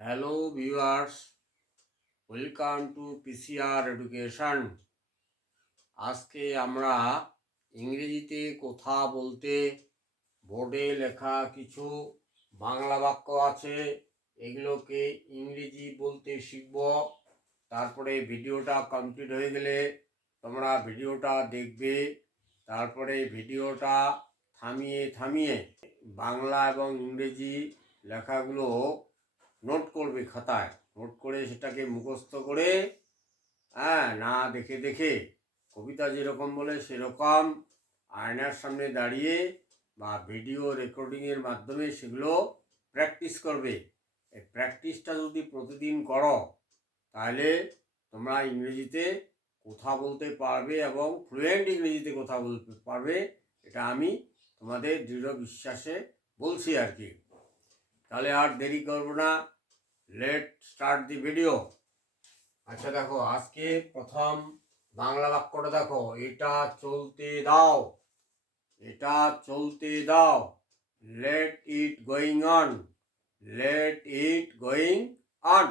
Hello viewers, welcome to PCR education. আজকে আমরা ইংরেজিতে কথা বলতে বোর্ডে লেখা কিছু বাংলা বাক্য আছে, এগুলোকে ইংরেজি বলতে শিখব। তারপরে ভিডিওটা কমপ্লিট হয়ে গেলে তোমরা ভিডিওটা দেখবে, তারপরে ভিডিওটা থামিয়ে থামিয়ে বাংলা এবং ইংরেজি লেখাগুলো নোট করবে, খাতায় নোট করে সেটাকে মুখস্থ করে না দেখে দেখে কবিতা যেরকম বলে সেরকম আয়নার সামনে দাঁড়িয়ে বা ভিডিও রেকর্ডিংয়ের মাধ্যমে সেগুলো প্র্যাকটিস করবে। এই প্র্যাকটিসটা যদি প্রতিদিন করো তাহলে তোমরা ইংরেজিতে কথা বলতে পারবে এবং ফ্লুয়েন্ট ইংরেজিতে কথা বলতে পারবে। এটা আমি তোমাদের দৃঢ় বিশ্বাসে বলছি আর কি। তাহলে আর দেরি করবো না, লেট স্টার্ট দি ভিডিও। আচ্ছা দেখো, আজকে প্রথম বাংলা বাক্যটা দেখো, এটা চলতে দাও, এটা চলতে দাও। Let it going on, let it going on.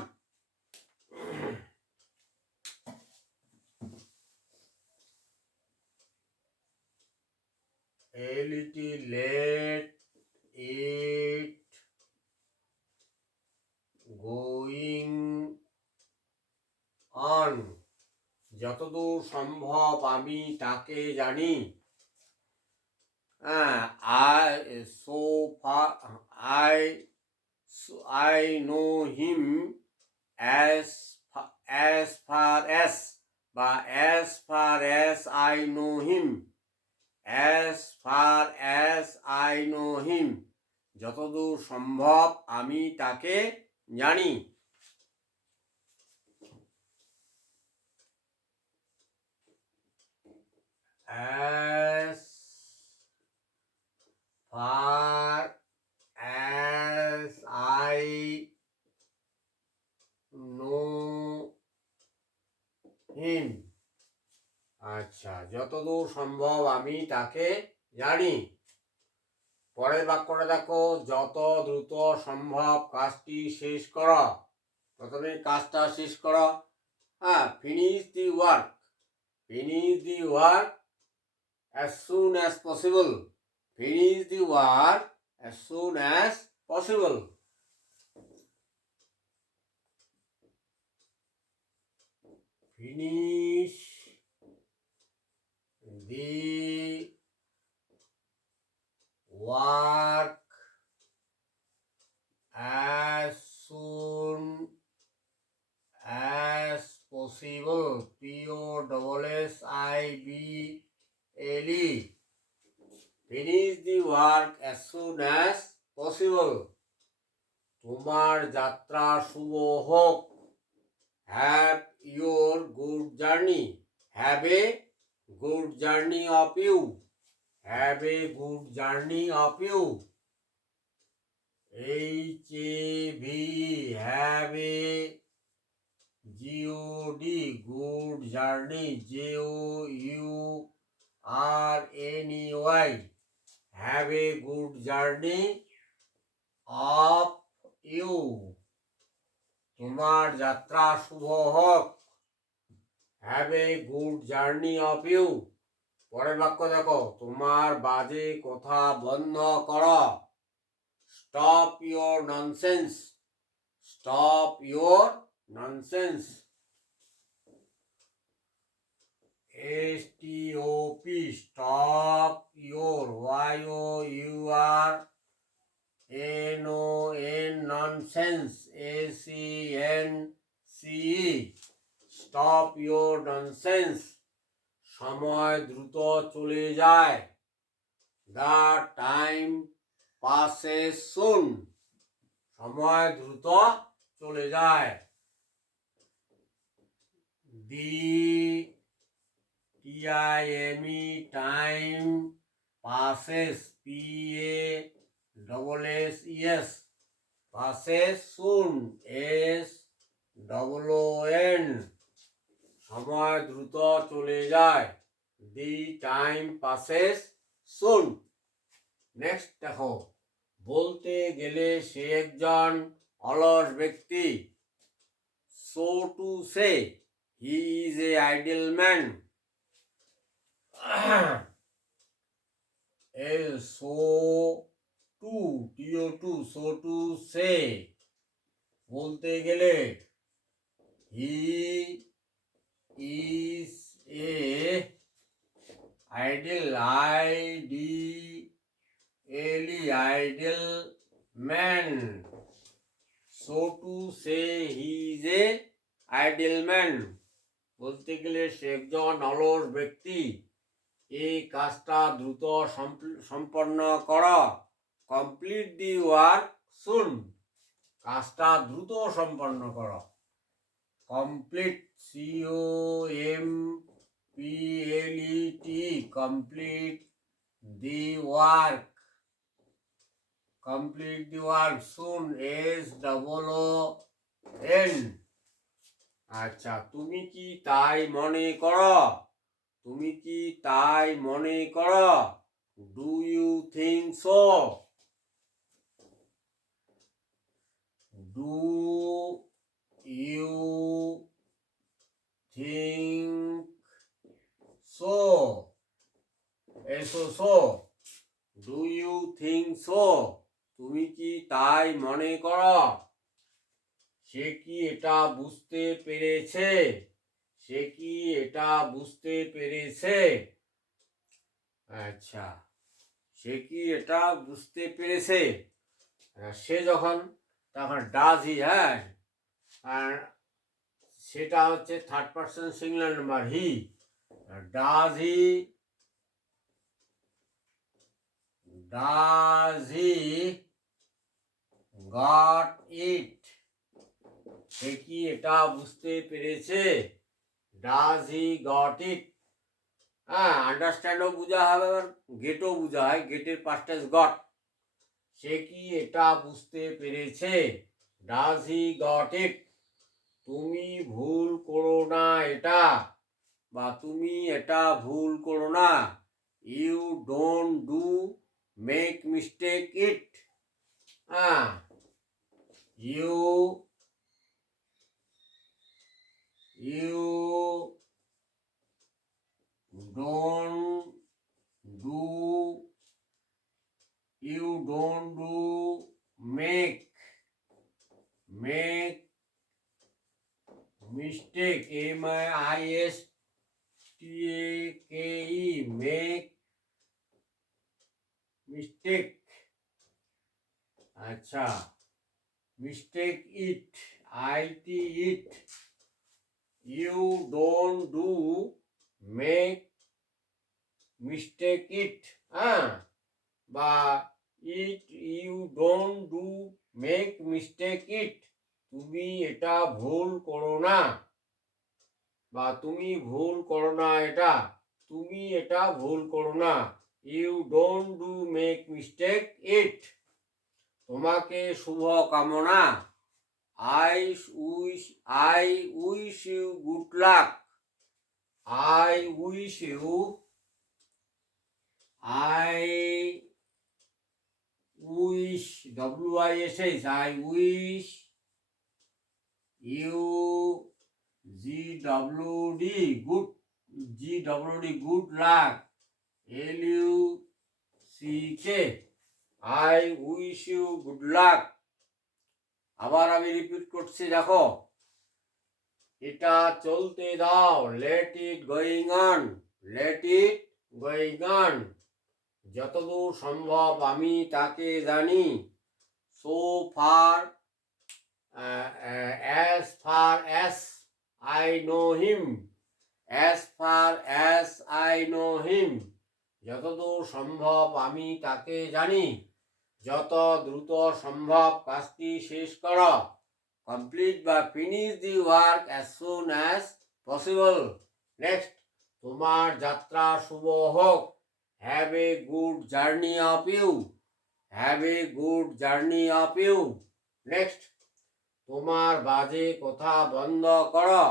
let it going on, যতদূর সম্ভব আমি তাকে জানি। I know him as far as, বা as far as I know him, as far as I know him, যতদূর সম্ভব আমি তাকে জানি। As far as I know him, আচ্ছা, যতদূর সম্ভব আমি তাকে জানি। পরের বাক্যটা দেখো, যত দ্রুত সম্ভব কাজটি শেষ করো। প্রথমে কাজটা শেষ করো। Finish the work, finish the work as soon as possible, finish the work as soon as possible. Finish the work as soon as possible, POSSIBLE, finish the work as soon as possible. তোমার যাত্রা শুভ হোক, have your good journey, have a good journey of you, have a good journey of you. HAV, have a GOD, good journey, JOURNEY, have a good journey of you. তোমার যাত্রা শুভ হোক, have a good journey of you. পরের বাক্য দেখো, তোমার বাজে কথা বন্ধ করো। Stop your nonsense, stop your nonsense. STOP, stop your, YOUR nonsense, ACNCE, stop your nonsense. সময় দ্রুত চলে যায়। The time passes soon, সময় দ্রুত চলে যায়। The time, time passes, PASSES, passes soon, SOON, সময় দ্রুত চলে যায়। The time passes soon. Next দেখো, বলতে গেলে সে একজন অলস ব্যক্তি। So to say, he is a idle man. So to, to to, so to say বলতে গেলে he is a idle, idle man. So to say he is a idle man বলতে গেলে সে একজন অলস ব্যক্তি। এই কাজটা দ্রুত সম্পন্ন করো। কমপ্লিট দি ওয়ার্ক সুন, কাজটা দ্রুত সম্পন্ন করো। Complete, COMPLET, complete the work, complete the work সুন, SOON। আচ্ছা, তুমি কি তাই মনে করো? তুমি কি তাই মনে করো? Do you think so? Do you think so? So, do you think so? তুমি কি তাই মনে করো? সে কি এটা বুঝতে পেরেছে? সে কি এটা বুঝতে পেরেছে? আচ্ছা, সে কি এটা বুঝতে পেরেছে? সে যখন, তখন ডাজ হি, হ্যাঁ, আর সেটা হচ্ছে third person singular number he. Does he got it? সে কি এটা বুঝতে পেরেছে? Does he got it? হ্যাঁ, আন্ডারস্ট্যান্ডও বোঝা হবে, আবার গেটও বোঝা হয়, গেটের পাস্ট টেন্স গট। সে কি এটা বুঝতে পেরেছে? ডাজ হি গট ইট? তুমি ভুল করো না এটা, বা তুমি এটা ভুল করো না। You don't do make mistake it. হ্যাঁ, you don't do make mistake, MISTAKE, make mistake। আচ্ছা, mistake it, it। you don't do make mistake it, হ্যাঁ, বা you don't do make mistake it, তুমি এটা ভুল করো না, বা তুমি ভুল করো না এটা, তুমি এটা ভুল করো না। You don't do make mistake it. তোমাকে শুভ কামনা। I wish you good luck. I wish you good luck, LUCK। I wish you good luck। আবার আমি রিপিট করছি, দেখো, এটা চলতে দাও, let it going on। যতদূর সম্ভব আমি তাকে জানি, so far as I know him, যতদূর সম্ভব আমি তাকে জানি। যত দ্রুত সম্ভব কাজটি শেষ করো। কমপ্লিট বা finish the work as soon as possible. Next, তোমার যাত্রা শুভ হোক। Have a good journey of you. Next, তোমার বাজে কথা বন্ধ করো।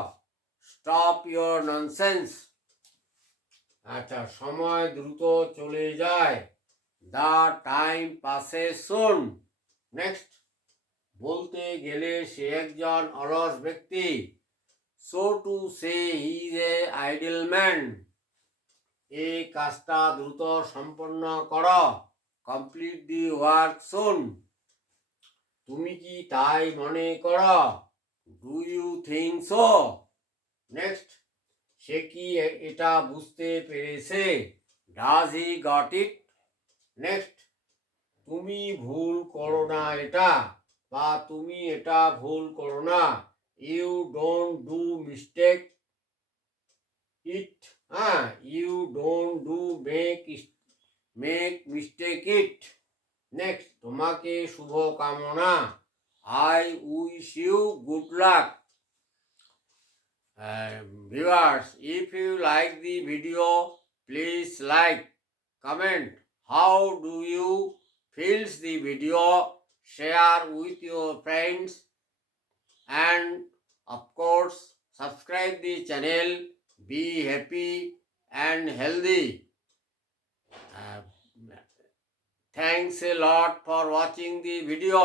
Stop your nonsense. আচ্ছা, সময় দ্রুত চলে যায়। The time passes soon. Next, বলতে গেলে সে একজন অলস ব্যক্তি। So to say he is a idle man. এই কাজটা দ্রুত সম্পন্ন করো। Complete the work soon. তুমি কি তাই মনে করো? Do you think so? Next, সে কি এটা বুঝতে পেরেছে? Does he got it? Next, তুমি ভুল করো না এটা, বা তুমি এটা ভুল করো না। You don't do mistake it. হ্যাঁ, you don't do make mistake it. Next, তোমাকে শুভ কামনা। I wish you good luck. Viewers, if you like the video, please like, comment how do you feels the video, share with your friends, and of course subscribe the channel. Be happy and healthy. Uh, Thanks a lot for watching the video.